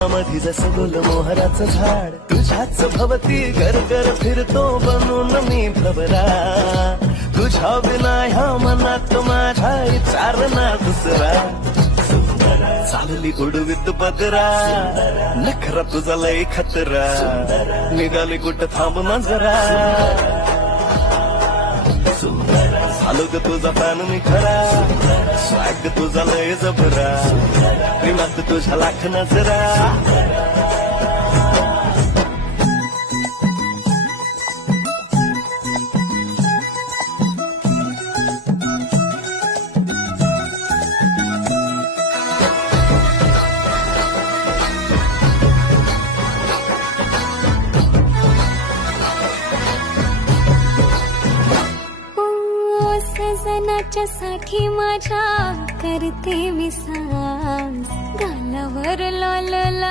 मधी जसं गोल मोहराचं झाड तुझ्याच भवती घर घर फिरतो बनून मी भवरा तुझ्या विना ह्या मनात माझ्या विचार ना दुसरा चालली उडवीत बगरा नखरा तुझा लय खतरा निघाली कुठं थांब ना जरा झालो ग तुझा प्लॅन मी खरा स्वॅग तुझा लय जबरा प्रेमात तुझ्या लाख नजरा सजनाच्या साठी माझ्या करते विसास गालावर लाल